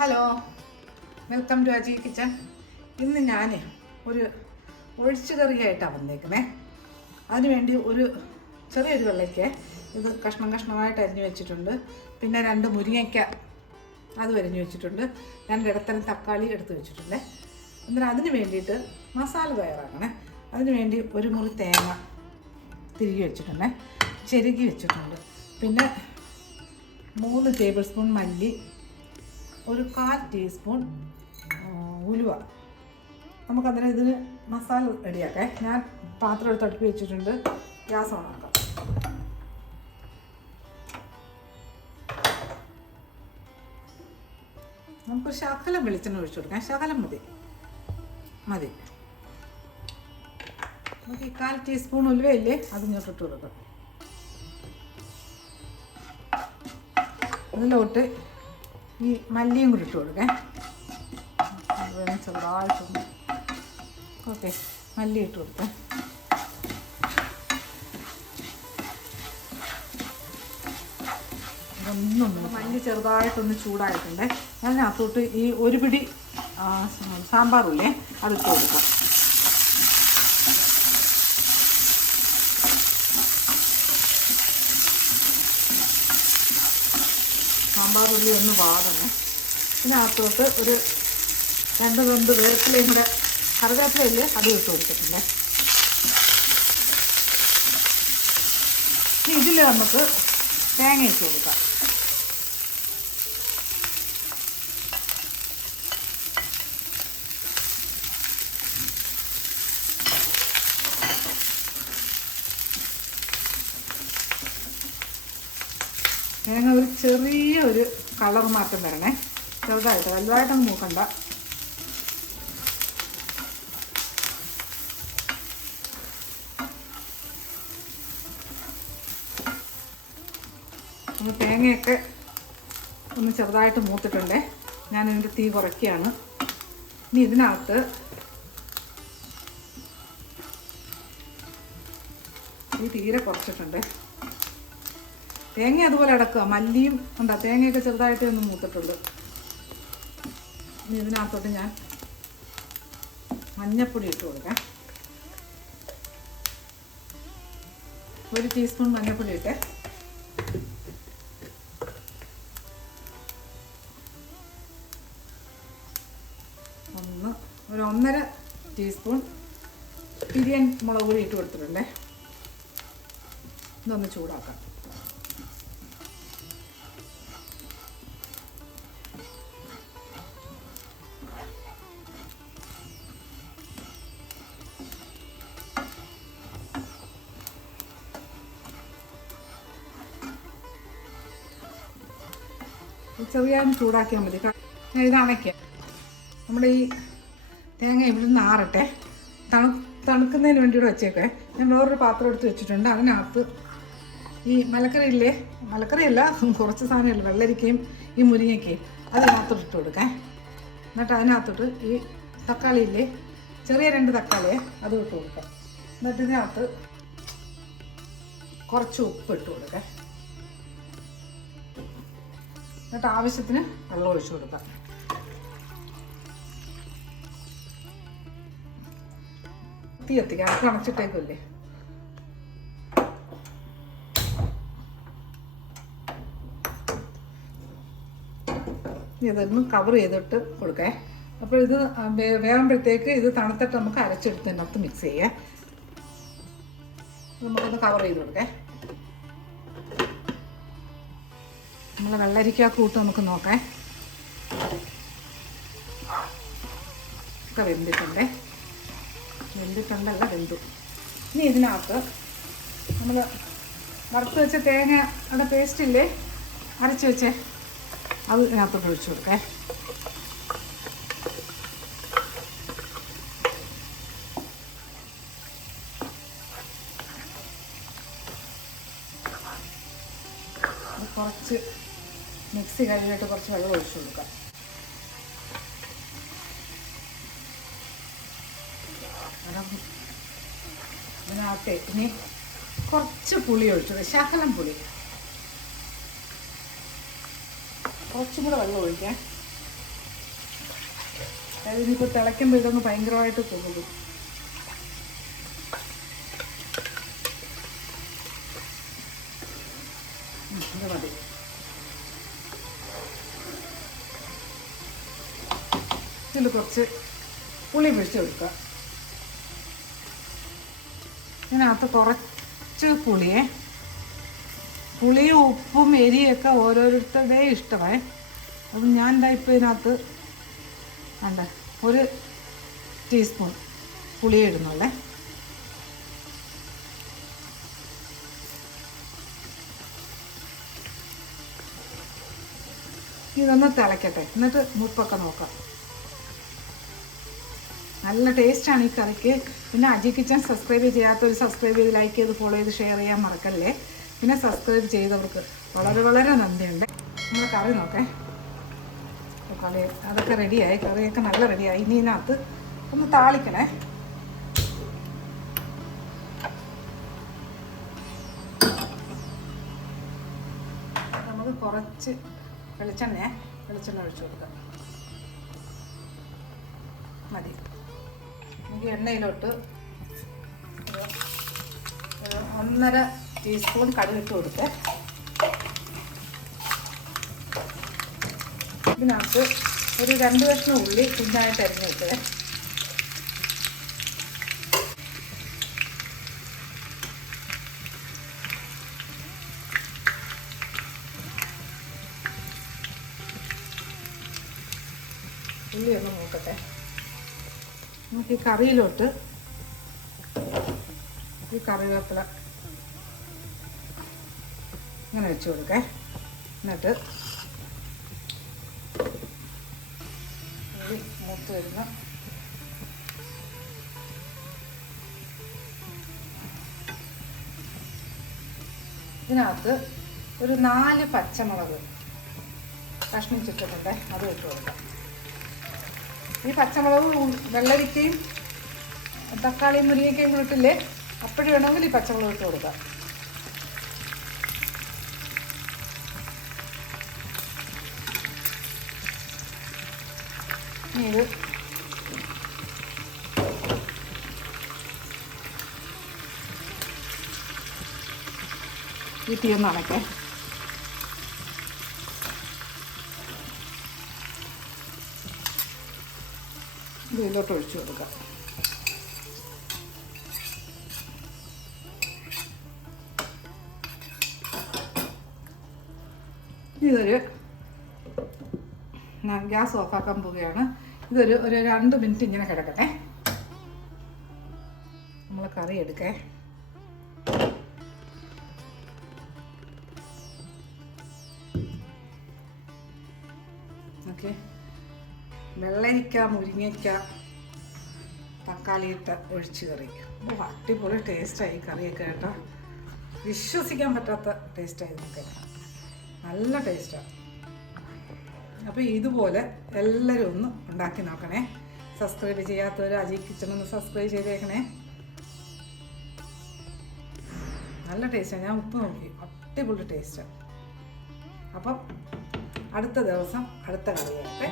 Hello, welcome to Aji kitchen. ഇന്ന് ഞാൻ ഒരു ഒഴിച്ചു കറിയായിട്ടാണ് വന്നേക്കുന്നത്. അതിനുവേണ്ടി ഒരു ചെറിയൊരു വെള്ളയ്ക്ക ഇത് കഷ്ണം കഷ്ണമായിട്ട് അരിഞ്ഞു വെച്ചിട്ടുണ്ട്. പിന്നെ 2 മുരിങ്ങയ്ക്ക അതും അരിഞ്ഞു വെച്ചിട്ടുണ്ട്. 2 ഇടത്തരം തക്കാളി എടുത്ത് വെച്ചിട്ടുണ്ട്. എന്നിട്ട് അതിന് വേണ്ടിയിട്ട് മസാല തയ്യാറാക്കണേ. അതിന് വേണ്ടി ഒരു മുറി തേങ്ങ തിരികെ വെച്ചിട്ടുണ്ട്, ചെരുകി വെച്ചിട്ടുണ്ട്. പിന്നെ 3 ടേബിൾ സ്പൂൺ മല്ലി, ഒരു 1/4 ടീസ്പൂൺ ഉലുവ. നമുക്കതിന് ഇതിന് മസാല റെഡിയാക്കാം. ഞാൻ പാത്രം എടുത്ത് അടുപ്പി വെച്ചിട്ടുണ്ട്. ഗ്യാസ് ഓണാക്കാം. നമുക്ക് ശകലം വെളിച്ചെണ്ണ ഒഴിച്ചു കൊടുക്കാം. ശകലം മതി. നമുക്ക് ഈ 1/4 ടീസ്പൂൺ ഉലുവയില്ലേ, അത് ഞാൻ ഇട്ട് കൊടുക്കാം. അതിലോട്ട് ഈ മല്ലിയും കൂടി ഇട്ട് കൊടുക്കാം. ചെറുതായിട്ടൊന്ന് ഓക്കെ, മല്ലി ഇട്ട് കൊടുക്കാം. മല്ലി ചെറുതായിട്ടൊന്ന് ചൂടായിട്ടുണ്ട്. അതിനകത്തോട്ട് ഈ ഒരു പിടി സാമ്പാറില്ലേ, അതിട്ട് കൊടുക്കാം. സാമ്പാർ ഉള്ളി ഒന്ന് വാടണം. ഇതിനകത്തോട്ട് ഒരു 2 തുണ്ട് വേപ്പിലയും കൂടെ, കറിവേപ്പിലയില്ലേ, അത് ഇട്ട് കൊടുത്തിട്ടുണ്ട്. ഇതിൽ നമുക്ക് തേങ്ങ ഇട്ട് കൊടുക്കാം. തേങ്ങ ഒരു ചെറിയൊരു കളർ മാറ്റം വരണേ. ചെറുതായിട്ട്, വലുതായിട്ടൊന്നും നോക്കണ്ട. ഒന്ന് തേങ്ങയൊക്കെ ഒന്ന് ചെറുതായിട്ട് മൂത്തിട്ടുണ്ട്. ഞാനിതിൻ്റെ തീ കുറയ്ക്കുകയാണ്. ഇനി ഇതിനകത്ത് ഈ തീരെ കുറച്ചിട്ടുണ്ട്. തേങ്ങ അതുപോലെ അടക്കുക. മല്ലിയും ഉണ്ടാ, തേങ്ങയൊക്കെ ചെറുതായിട്ട് ഒന്ന് മൂത്തിട്ടുള്ളൂ. ഇനി ഇതിനകത്തോട്ട് ഞാൻ മഞ്ഞൾപ്പൊടി ഇട്ട് കൊടുക്കാം. 1 ടീസ്പൂൺ മഞ്ഞൾപ്പൊടി ഇട്ട്, ഒരു 1.5 ടീസ്പൂൺ പിരിയൻ മുളക് പൊടി ഇട്ട് കൊടുത്തിട്ടുണ്ട്. ഇതൊന്ന് ചൂടാക്കാം. ചെറിയാനും ചൂടാക്കിയാൽ മതി. ഇത് അണയ്ക്കുക. നമ്മുടെ ഈ തേങ്ങ ഇവിടെ നിന്ന് ആറട്ടെ. തണുക്കുന്നതിന് വേണ്ടിയിട്ട് വെച്ചേക്കെ. ഞാൻ വേറൊരു പാത്രം എടുത്ത് വെച്ചിട്ടുണ്ട്. അതിനകത്ത് ഈ മലക്കറിയില്ലേ, മലക്കറിയല്ല, കുറച്ച് സാധനമില്ല, വെള്ളരിക്കയും ഈ മുരിങ്ങയ്ക്കയും അതിനകത്തോട്ട് ഇട്ട് കൊടുക്കാം. എന്നിട്ട് അതിനകത്തോട്ട് ഈ തക്കാളിയില്ലേ, ചെറിയ 2 തക്കാളിയെ അതും ഇട്ട് കൊടുക്കാം. എന്നിട്ട് ഇതിനകത്ത് കുറച്ച് ഉപ്പ് ഇട്ട് കൊടുക്കാം. എന്നിട്ട് ആവശ്യത്തിന് വെള്ളം ഒഴിച്ചു കൊടുക്കാം. തീ കത്തിക്കാം. അത് അണച്ചിട്ടേക്കില്ലേ. ഇതൊന്ന് കവർ ചെയ്തിട്ട് കൊടുക്കാം. അപ്പോൾ ഇത് വേകുമ്പോഴത്തേക്ക് ഇത് തണുത്തിട്ട് നമുക്ക് അരച്ചെടുത്തതിനകത്ത് മിക്സ് ചെയ്യാം. നമുക്കൊന്ന് കവർ ചെയ്ത് കൊടുക്കാം. നമ്മൾ വെള്ളരിക്ക കൂട്ട് നമുക്ക് നോക്കാം. ഒക്കെ വെന്തിട്ടുണ്ടല്ല, വെന്തു. ഇനി ഇതിനകത്ത് നമ്മൾ വറുത്ത് വെച്ച തേങ്ങയുടെ പേസ്റ്റില്ലേ, അരച്ച് വെച്ചേ, അത് ഇതിനകത്തോട്ട് ഒഴിച്ചു കൊടുക്കേ. കുറച്ച് മിക്സി കഴിഞ്ഞിട്ട് കുറച്ച് വെള്ളം ഒഴിച്ചു കൊടുക്കാം. ഇതിനകത്ത് ഇനി കുറച്ച് പുളി ഒഴിച്ചു, ശകലം പുളി. കുറച്ചും കൂടെ വെള്ളം ഒഴിക്കാം. അതിനിപ്പോൾ തിളയ്ക്കുമ്പോൾ ഇതൊന്ന് ഭയങ്കരമായിട്ട് പോകും. ഇത് മതി. ഇതിൽ കുറച്ച് പുളി പിടിച്ച് കൊടുക്കുക. ഇതിനകത്ത് കുറച്ച് പുളിയും ഉപ്പും എരിയൊക്കെ ഓരോരുത്തരുടെയും ഇഷ്ടമേ. അപ്പം ഞാൻ എന്താ ഇപ്പോൾ ഇതിനകത്ത് വേണ്ട 1 ടീസ്പൂൺ പുളി ഇടുന്നുള്ളേ. ഇതൊന്ന് തിളയ്ക്കട്ടെ, എന്നിട്ട് ഉപ്പൊക്കെ നോക്കാം. നല്ല ടേസ്റ്റാണ് ഈ കറിക്ക്. പിന്നെ അജി കിച്ചൻ സബ്സ്ക്രൈബ് ചെയ്യാത്തവർ സബ്സ്ക്രൈബ് ചെയ്ത് ലൈക്ക് ചെയ്ത് ഫോളോ ചെയ്ത് ഷെയർ ചെയ്യാൻ മറക്കല്ലേ. പിന്നെ സബ്സ്ക്രൈബ് ചെയ്തവർക്ക് വളരെ വളരെ നന്ദിയുണ്ട്. നമ്മൾ കറി നോക്കേ. കറി അതൊക്കെ റെഡിയായി, കറിയൊക്കെ നല്ല റെഡിയായി. ഇനി ഇതിനകത്ത് ഒന്ന് താളിക്കണേ. നമുക്ക് കുറച്ച് വെളിച്ചെണ്ണ ഒഴിച്ചു കൊടുക്കാം. മതി. എനിക്ക് എണ്ണയിലോട്ട് 1.5 ടീസ്പൂൺ കടുകിട്ട് കൊടുത്ത് ഇതിനകത്ത് ഒരു 2 കഷ്ണം ഉള്ളി കുഞ്ഞായിട്ട് അരിഞ്ഞ് വെച്ചത്. ഉള്ളി ഒന്ന് നോക്കട്ടെ. നമുക്ക് ഈ കറിയിലോട്ട് ഈ കറിവേപ്പില ഇങ്ങനെ വെച്ച് കൊടുക്കേ. എന്നിട്ട് മൂത്ത് വരുന്ന ഇതിനകത്ത് ഒരു 4 പച്ചമുളക് കഷ്ണിച്ചിട്ടുണ്ട്, അത് ഇട്ട് കൊടുക്കാം. ഈ പച്ചമുളക് വെള്ളരിക്കയും തക്കാളിയും മുരിങ്ങയ്ക്കയും കൂടെ ഇട്ടില്ലേ, അപ്പോഴും വേണമെങ്കിൽ ഈ പച്ചമുളക് ഇട്ട് കൊടുക്കാം. ഇത് ഈ തീയൊന്ന് അടയ്ക്കേ. ഇതിലോട്ട് ഒഴിച്ചു കൊടുക്കാം. ഞാൻ ഗ്യാസ് ഓഫാക്കാൻ പോവുകയാണ്. ഒരു 2 മിനിറ്റ് ഇങ്ങനെ കിടക്കട്ടെ. നമ്മൾ കറി എടുക്കേ. ഓക്കെ, വെള്ളരിക്ക മുരിങ്ങയ്ക്ക തക്കാളി ഇട്ട ഒഴിച്ച് കറി. അടിപൊളി ടേസ്റ്റായി കറിയൊക്കെ കേട്ടോ. വിശ്വസിക്കാൻ പറ്റാത്ത ടേസ്റ്റായി. നമുക്ക് നല്ല ടേസ്റ്റാണ്. അപ്പോൾ ഇതുപോലെ എല്ലാവരും ഒന്ന് ഉണ്ടാക്കി നോക്കണേ. സബ്സ്ക്രൈബ് ചെയ്യാത്തവർ അജി കിച്ചൺ ഒന്ന് സബ്സ്ക്രൈബ് ചെയ്തേക്കണേ. നല്ല ടേസ്റ്റാണ്. ഞാൻ ഉപ്പ് നോക്കി, അടിപൊളി ടേസ്റ്റാണ്. അപ്പം അടുത്ത ദിവസം അടുത്ത കറിയായിട്ട്